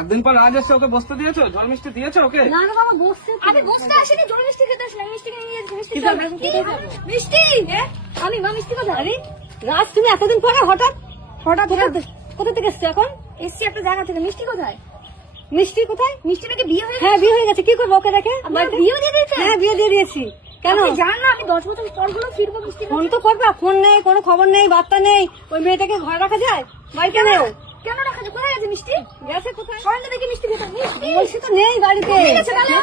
একদিন পর আজ এসে ওকে বসতে দিয়েছো? ঝড় মিষ্টি দিয়েছো ওকে? না না বাবা বসতে আমি বসতে আসিনি, জল মিষ্টি খেতে আসলাম। মিষ্টি কিনে নিয়ে যাচ্ছি। মিষ্টি কি চল। করবে? কোথায় যাবো? মিষ্টি আমি মা, মিষ্টি কোথায়? আরে রাজ তুমি এতদিন পরে হঠাৎ হঠাৎ কোথা থেকে এসছো এখন? এসছি একটা জায়গা থেকে। মিষ্টি কোথায়? মিষ্টি কোথায়? মিষ্টি নাকি বিয়ে হয়ে হ্যাঁ বিয়ে হয়ে গেছে। কি করবো ওকে দেখে? আপনার বিয়ে দিয়ে দিয়েছে? হ্যাঁ বিয়ে দিয়ে দিয়েছি। কেন? আপনি জানেন না আমি 10 বছর পর গুলো ফিরবো মিষ্টি ফোন তো করবা, ফোন নেই, কোনো খবর নেই, বার্তা নেই। ওই মেয়েটাকে ঘরে রাখা যায়? বাড়িতে নেই। কেন রাখা যায়? কোথায় গেছে মিষ্টি? গেছে কোথায়? সরঞ্জা দেখি মিষ্টি খেতে। মিষ্টি বলছি তো নেই বাড়িতে। ঠিক আছে তাহলে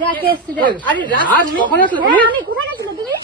যাকে এসছি দেখ। আরে রাজ কখন আসলে তুমি? হ্যাঁ আমি কোথায় গেছিল তুমি?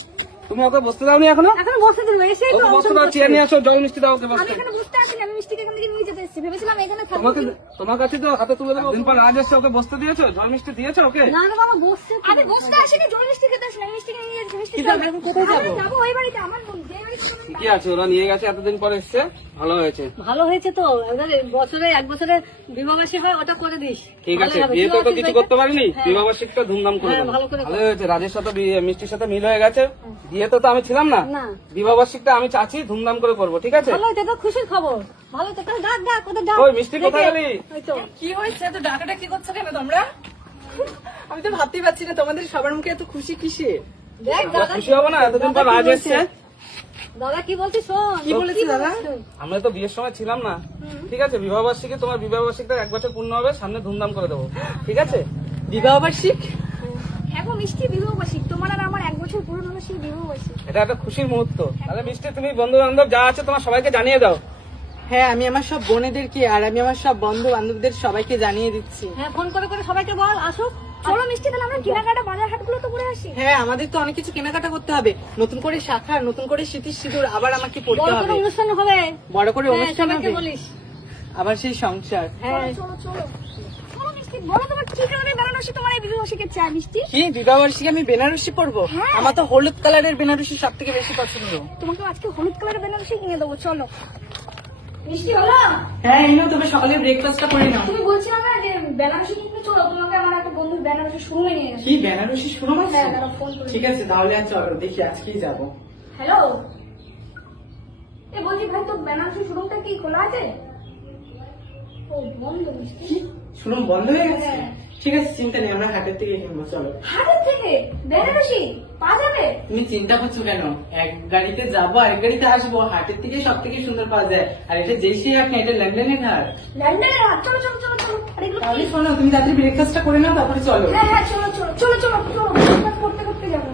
তুমি ওকে বসতে দাওনি এখনো? এখন বসে দিল এসেই তো ওকে বসতে দাও, অবসর চেয়ার নিয়ে আসো, জল মিষ্টি দাও ওকে আমি বসতে। এখানে বুঝতে আসিনি, আমি মিষ্টিকে এখান থেকে নিয়ে যেতে এসেছি। ভেবেছিলাম এখানে থাকবো। তোমাকে তোমার কাছে তো হাতে তুলে দেবো। একদিন পর আজ এসে ওকে বসতে দিয়েছো? ঝড় মিষ্টি দিয়েছো ওকে? না না বাবা বসছে তো। আমি বসতে আসিনি, জল মিষ্টি খেতে আসলাম। মিষ্টি কিনে নিয়ে যাচ্ছি। মিষ্টি কি চল। করবে? এখন কোথায় যাবো? আমি যাবো ওই বাড়িতে। আমার বোন যে বাড়িতে আমি কি আছে, ওরা নিয়ে গেছে, এতদিন পর এসছে, ভালো হয়েছে। ভালো হয়েছে তো। এবারে বছরে এক বছরে বিবাহবাসী হয়, ওটা করে দিস। ঠিক আছে, ভালোই হবে। বিয়ে তো তুইও কিছু আসিস করতে পারিনি, হ্যাঁ। বিবাহবার্ষিকটা ধুমধাম করে হ্যাঁ, দেবো। ভালো করে ভালো হয়েছে, রাজের সাথে মিষ্টির সাথে মিল হয়ে গেছে। বিয়ে তো আমি ছিলাম না, না। বিবাহবার্ষিকটা আমি চাচ্ছি ধুমধাম করে করবো, ঠিক আছে? ভালো হয়েছে তো, খুশির খবর। ভালো তো, তাহলে ডাক ডাক ওদের ডাক। ওই মিষ্টি কোথায় গেলি? ওই তো। কি হয়েছে? এত ডাকাটা কি করছো কেন তোমরা? আমি তো ভাবতেই পারছি না তোমাদের সবার মুখে এত খুশি কিসে। দেখ আমরা দাদা খুশি হবো না? এতদিন পর দাদা কি রাজ বলছে? এসছে। দাদা কি বলছিস শোন। কি বলেছে দাদা? আমরা তো বিয়ের সময় ছিলাম না, ঠিক আছে? বিবাহবার্ষিকী, তোমার বিবাহবার্ষিকটা 1 বছর পূর্ণ হবে, সামনে ধুমধাম করে দেবো, ঠিক আছে? বিবাহ বার্ষিক? হ্যাঁ গো মিষ্টি বিবাহবার্ষিক। তোমার আর আমার 1 বছর পুরনো হলো সেই বিবাহবার্ষিক। এটা একটা খুশির মুহূর্ত। তাহলে মিষ্টি, তুমি বন্ধু বান্ধব যা আছে তোমার সবাইকে জানিয়ে দাও। হ্যাঁ, আমি আমার সব বোনেদেরকে আর আমি আমার সব বন্ধু বান্ধবদের সবাইকে জানিয়ে দিচ্ছি। হ্যাঁ ফোন করে করে সবাইকে বল আসুক। চলো মিষ্টি তাহলে আমরা কেনাকাটা বাজার হাটগুলো তো করে আসি। হ্যাঁ, আমাদের তো অনেক কিছু কেনাকাটা করতে হবে। নতুন করে শাখা, নতুন করে স্মৃতির সিঁদুর আবার আমাকে পড়তে বড় হবে। করে অনুষ্ঠান হবে। বড় করে হ্যাঁ অনুষ্ঠান সবাইকে হবে, বলিস। আবার সেই সংসার। হ্যাঁ চলো চলো চলো মিষ্টি, বলো তোমার কি কালারের বেনারসি তোমার এই বিবাহবার্ষিকের চাই মিষ্টি? কি বিবাহ বার্ষিক আমি বেনারসি পরবো? হ্যাঁ। আমার তো হলুদ কালারের বেনারসি সব থেকে বেশি পছন্দ। তোমাকে আজকে হলুদ কালারের বেনারসি কিনে দেবো, চলো। মিষ্টি হলো? হ্যাঁ, এই নাও, তবে সকালে ব্রেকফাস্টটা করে নাও। তুমি বলছিলাম না যে বেনারসি কিনতে, চলো তোমাকে আমার একটা বন্ধুর বেনারসি শোরুমে নিয়ে গেছে। কি বেনারসি শুরু হচ্ছে? হ্যাঁ দাঁড়াও ফোন করে। ঠিক আছে, তাহলে আর চলো, দেখি আজকেই যাবো। হ্যালো, এ বলছি ভাই তো বেনারসি শোরুমটা কি খোলা আছে? ও বন্ধ মিষ্টি। কি শুনুন, বন্ধ হয়ে গেছে? হ্যাঁ। ঠিক আছে, চিন্তা নেই, আমরা হাটের থেকে কিনবো, চলো। হাটের থেকে বেনারসি পাওয়া যাবে? তুমি চিন্তা করছো কেন? এক গাড়িতে যাবো, আরেক গাড়িতে আসবো। হাটের থেকে সব থেকে সুন্দর পাওয়া যায়। আর এটা যেই সেই হাট না, এটা লন্ডনের হাট। লন্ডনের হাট, চলো চলো চলো চলো। আর এগুলো তাহলে কি? শোনো, তুমি তাড়াতাড়ি ব্রেকফাস্টটা করে নাও, তারপরে চলো। হ্যাঁ হ্যাঁ চলো চলো চলো চলো চলো, ব্রেকফাস্ট করতে করতে যাবো।